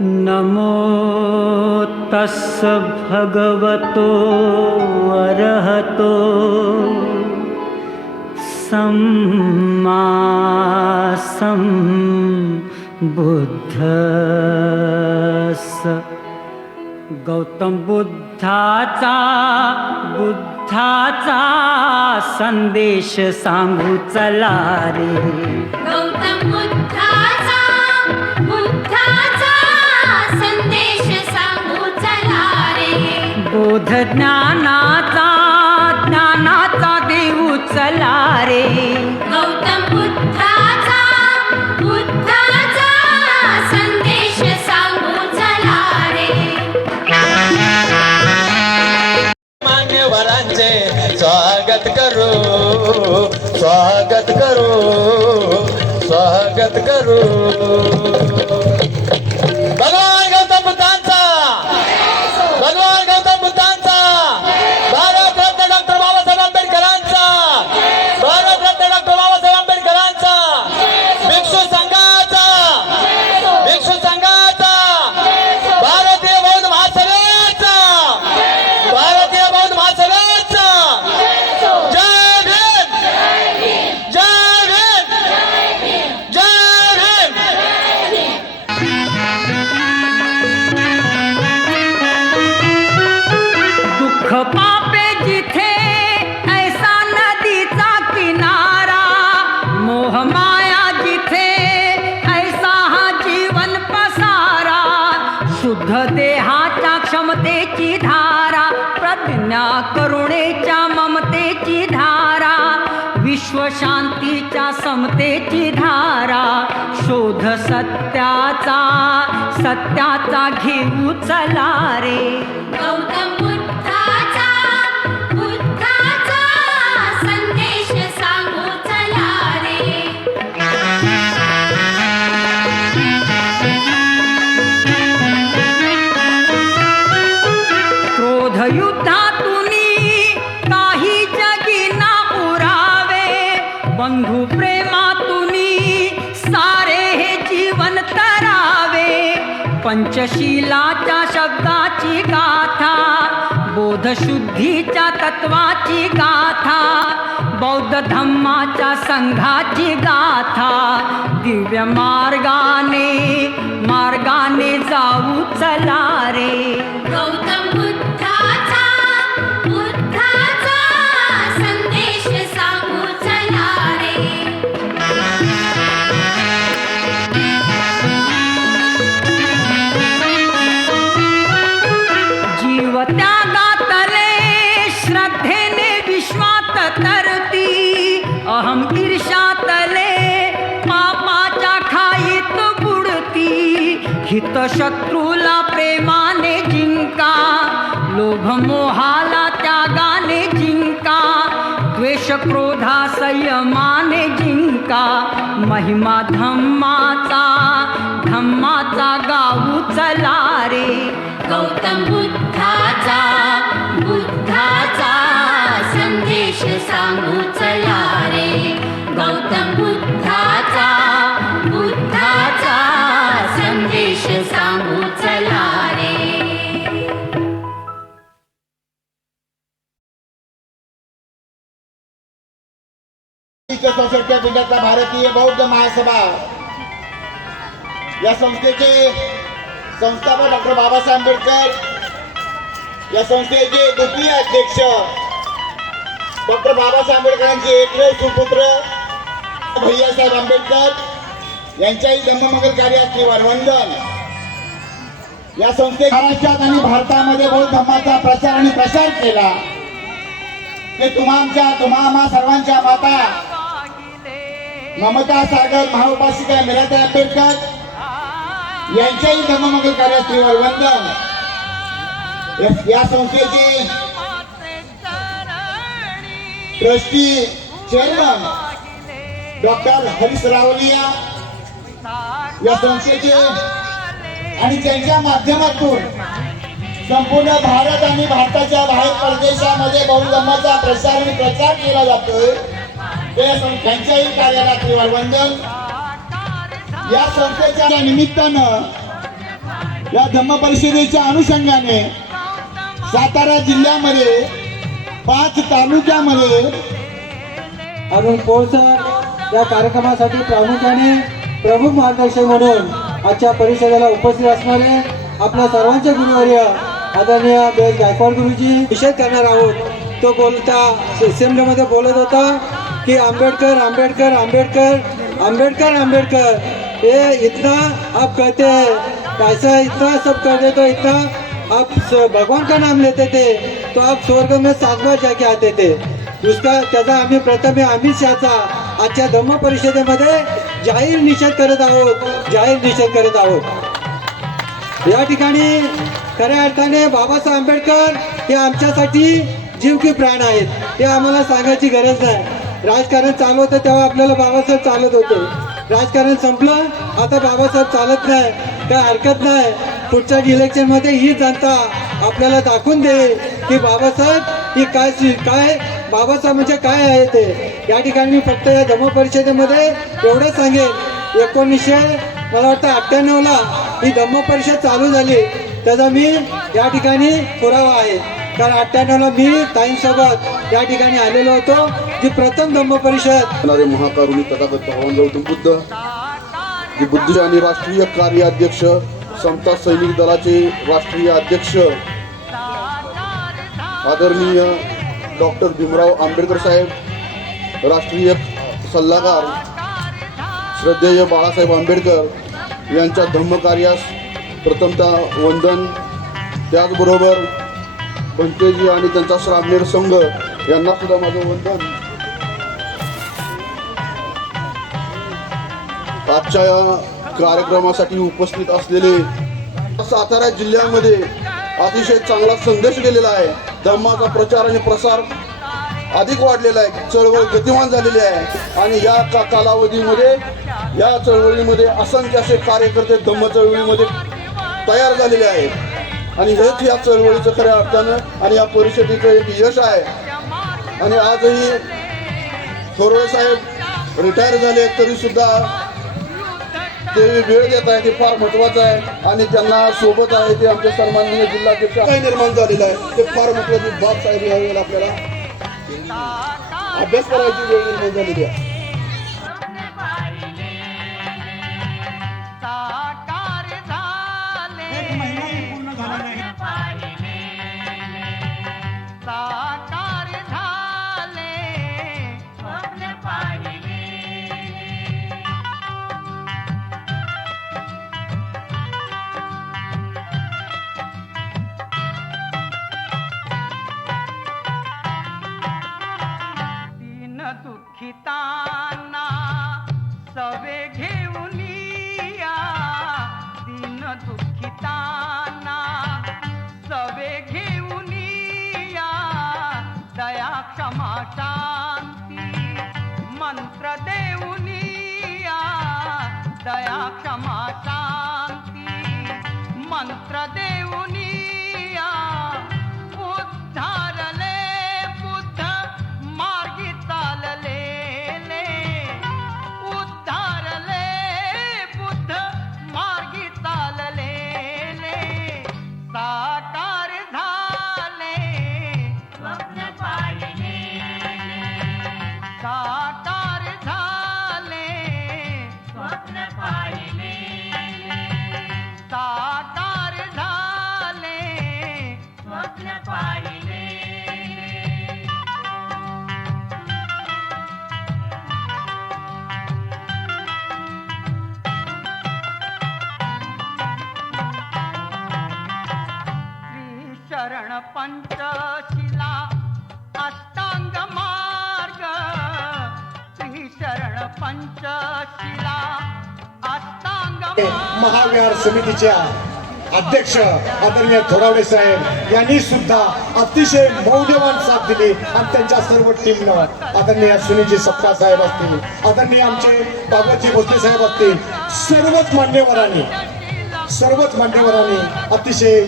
नमो तस्स भगवतो अरहतो सम्मासं बुद्धस। गौतम बुद्धाचा बुद्धाचा संदेश सांगू चला रे। गौतम बोध ज्ञानाचा ज्ञानाचा देऊ चला रे. गौतम बुद्धाचा बुद्धाचा संदेश सांगू चला रे. मान्यवरांचे स्वागत करू स्वागत करू स्वागत करू. प्रज्ञा करुणेच्या ममतेची धारा विश्व शांतीच्या समतेची धारा शोध सत्याचा सत्याचा घेऊ चला रे. गौतम बंधू प्रेमातुनी सारे हे जीवन तरावे. पंचशीलाच्या शब्दाची गाथा बोधशुद्धीच्या तत्वाची गाथा बौद्ध धम्माच्या संघाची गाथा. दिव्य मार्गाने मार्गाने जाऊ चला रे. हित शत्रूला प्रेमाने जिंका लोभ मोहाला त्यागाने जिंका द्वेष क्रोधा संयमाने जिंका महिमा धम्माचा धम्माचा गाऊ चला रे. गौतम बुद्धाचा बुद्धाचा संदेश सांगू चला रे. गौतम चौसष्ट जिल्ह्यातला भारतीय बौद्ध महासभा. या संस्थेचे संस्थापक डॉक्टर बाबासाहेब आंबेडकर या संस्थेचे द्वितीय अध्यक्ष डॉक्टर बाबासाहेब आंबेडकरांचे एकमेव सुपुत्र भैयासाहेब आंबेडकर यांच्याही जन्ममंगल कार्याचे वंदन या संस्थे महाराष्ट्रात आणि भारतामध्ये बौद्ध धर्माचा प्रचार आणि प्रसार केला. ते तुम्हाच्या तुम्हा सर्वांच्या माता ममता सागर महाउपासिका मिराता आंबेडकर. यांच्याही धर्ममंगल कार्यात वंदन या- या संस्थेचे trustee chairman doctor Harish Rawalia या संस्थेचे आणि त्यांच्या माध्यमातून संपूर्ण भारत आणि भारताच्या बाहेर परदेशामध्ये बहुधर्माचा प्रसार आणि प्रचार केला जातोय. ते त्यांच्याही कार्याला वंदन. या संस्थेच्या निमित्तानं या धम्म परिषदेच्या अनुषंगाने सातारा जिल्ह्यामध्ये पाच तालुक्यामध्ये अरुण पोळसर या कार्यक्रमासाठी प्रामुख्याने प्रमुख मार्गदर्शक म्हणून आजच्या परिषदेला उपस्थित असणारे आपल्या सर्वांचे गुरुवर्य आदरणीय बेस गायकवाड गुरुजी. निषेध करणार आहोत. तो बोलता असेंब्लीमध्ये बोलत होता. की आंबेडकर आंबेडकर आंबेडकर आंबेडकर आंबेडकर. ये इतना आप कहते हैं. कैसा इतना सब कर तो इतना आप भगवान का नाम लेते थे तो आप स्वर्ग में सात बार जाके आते थे. उसका त्याचा आम्ही प्रथम अमित शहाचा आजच्या धम्म परिषदेमध्ये जाहीर निषेध करत आहोत जाहीर निषेध करत आहोत. या ठिकाणी खऱ्या अर्थाने बाबासाहेब आंबेडकर हे आमच्यासाठी जीव की प्राण आहेत हे आम्हाला सांगायची गरज नाही. राजकारण चालू होतं तेव्हा आपल्याला बाबासाहेब चालत होते. राजकारण संपलं आता बाबासाहेब चालत नाही. काय हरकत नाही. पुढच्या इलेक्शनमध्ये ही जनता आपल्याला दाखवून देईल की बाबासाहेब ही काय काय बाबासाहेब म्हणजे काय आहे ते. या ठिकाणी मी फक्त या धम्म परिषदेमध्ये एवढं सांगेन. एकोणीसशे मला वाटतं अठ्ठ्याण्णवला ही धम्म परिषद चालू झाली. त्याचा मी या ठिकाणी पुरावा आहे. कारण अठ्ठ्याण्णवला मी ताईंसोबत या ठिकाणी आलेलो होतो. जी प्रथम धम्म परिषद असणारे महाकारुणी तथागत भगवान गौतम बुद्ध जे बुद्ध आणि राष्ट्रीय कार्याध्यक्ष समता सैनिक दलाचे राष्ट्रीय अध्यक्ष आदरणीय डॉक्टर भीमराव आंबेडकर साहेब राष्ट्रीय सल्लागार श्रद्धेय बाळासाहेब आंबेडकर यांच्या धम्मकार्यास प्रथमतः वंदन. त्याचबरोबर पंतेजी आणि त्यांचा श्रामनेर संघ यांना सुद्धा माझं वंदन. आजच्या या कार्यक्रमासाठी उपस्थित असलेले सातारा जिल्ह्यामध्ये अतिशय चांगला संदेश गेलेला आहे. धम्माचा प्रचार आणि प्रसार अधिक वाढलेला आहे. चळवळ गतिमान झालेली आहे. आणि या का कालावधीमध्ये या चळवळीमध्ये असंख्य असे कार्यकर्ते धम्म चळवळीमध्ये तयार झालेले आहेत. आणि हेच या चळवळीचं खऱ्या अर्थानं आणि या परिषदेचं एक यश आहे. आणि आजही थोरवे साहेब रिटायर झाले तरी सुद्धा ते वेळ देत आहे ते फार महत्वाचं आहे. आणि त्यांना सोबत आहे ते आमचे सन्माननीय जिल्हाध्यक्ष काय निर्माण झालेलं आहे. ते फार महत्वाची बाब साहेब या आपल्याला अभ्यास करायची वेळ निर्माण झालेली आहे. महाविहार समितीच्या अध्यक्ष आदरणीय थोरावडे साहेब यांनी सुद्धा अतिशय मौल्यवान साथ दिली आणि त्यांच्या सर्व टीमनं आदरणीय सुनीलजी सप्पा साहेब असतील आदरणीय आमचे बाबाजी भोसले साहेब असतील सर्वच मान्यवरांनी सर्वच मान्यवरांनी अतिशय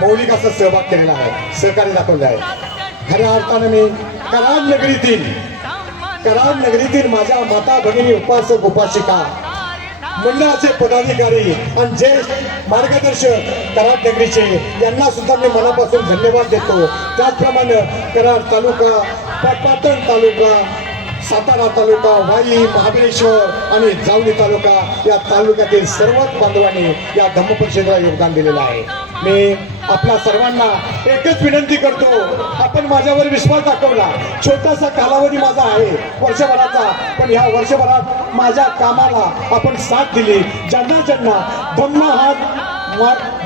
मौलिक असा सहभाग केलेला आहे सहकार्य दाखवले आहे. खऱ्या अर्थानं मी कराड नगरीतील कराड नगरीतील माझ्या माता भगिनी उपासक उपासिका मंडळाचे पदाधिकारी आणि ज्येष्ठ मार्गदर्शक कराड नगरीचे यांना सुद्धा मी मनापासून धन्यवाद देतो. त्याचप्रमाणे कराड तालुका पाटण तालुका सातारा तालुका वाई महाबळेश्वर आणि जावली तालुका या तालुक्यातील सर्वच बांधवांनी या धम्म परिषदेला योगदान दिलेलं आहे. मी आपल्या सर्वांना एकच विनंती करतो. आपण माझ्यावर विश्वास दाखवला. छोटासा कालावधी माझा आहे वर्षभराचा. पण ह्या वर्षभरात माझ्या कामाला आपण साथ दिली. ज्यांना ज्यांना धम्म हा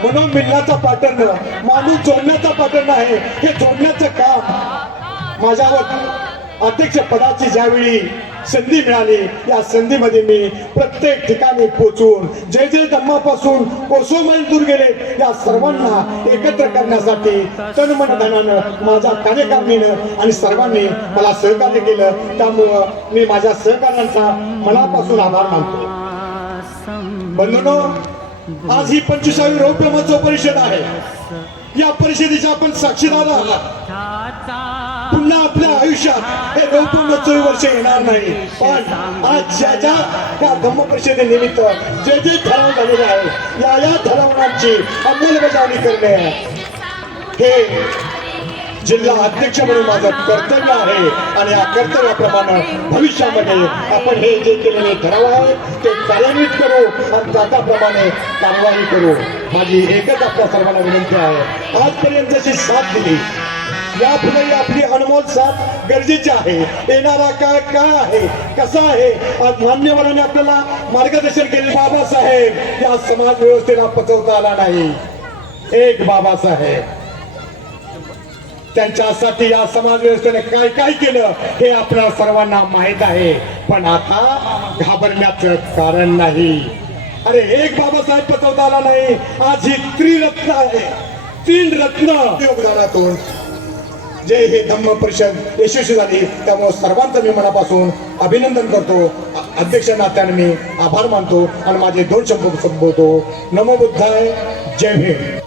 म्हणून मिलण्याचा पॅटर्न माणूस जोडण्याचा पॅटर्न आहे हे जोडण्याचं काम माझ्यावर अध्यक्ष पदाची ज्यावेळी संधी मिळाली या संधीमध्ये मी प्रत्येक ठिकाणी पोचून जे जे धम्मापासून कोसो मैल दूर गेले या सर्वांना एकत्र करण्यासाठी तनमन धनानं माझ्या कार्यकारिणीनं आणि सर्वांनी मला सहकार्य केलं. त्यामुळं मी माझ्या सहकार्यांचा मनापासून आभार मानतो. बंधूनो आज ही पंचवीसावी रौप्य महोत्सव परिषद आहे. या परिषदेच्या आपण साक्षीदार आहात. आयुष्यात हे गौतम चोवी वर्ष येणार नाही. पण आज ज्या ज्या या धम्म परिषदेनिमित्त जे जे ठराव झालेले आहे या या ठरावांची अंमलबजावणी करणे हे जिल्हा अध्यक्ष म्हणून माझं कर्तव्य आहे आणि या कर्तव्याप्रमाणे भविष्यामध्ये आपण हे जे केलेले ठराव आहे ते कार्यान्वित करू आणि त्याप्रमाणे कारवाई करू. माझी एकच आपल्या सर्वांना विनंती आहे. आजपर्यंत जशी साथ दिली यापुढे आपली अनमोल साथ गरजेची आहे. येणारा काळ काय आहे. कसा आहे? आज मान्यवरांनी आपल्याला मार्गदर्शन केले. बाबासाहेब या समाज व्यवस्थेला पचवता आला नाही. एक बाबासाहेब. त्यांच्यासाठी या समाज व्यवस्थेने काय काय केलं हे आपल्या सर्वांना माहीत आहे. पण आता घाबरण्याचं कारण नाही. अरे एक बाबासाहेब पचवता आला नाही. आज ही त्रिरत्न आहे. तीन रत्न योगदानातून जे हे धम्म परिषद यशस्वी झाली. त्यामुळे सर्वांचं मी मनापासून अभिनंदन करतो. अ- अध्यक्ष नात्याने मी आभार मानतो. आणि माझे दोन शब्द संबोधतो नमो बुद्धाय. जय भीम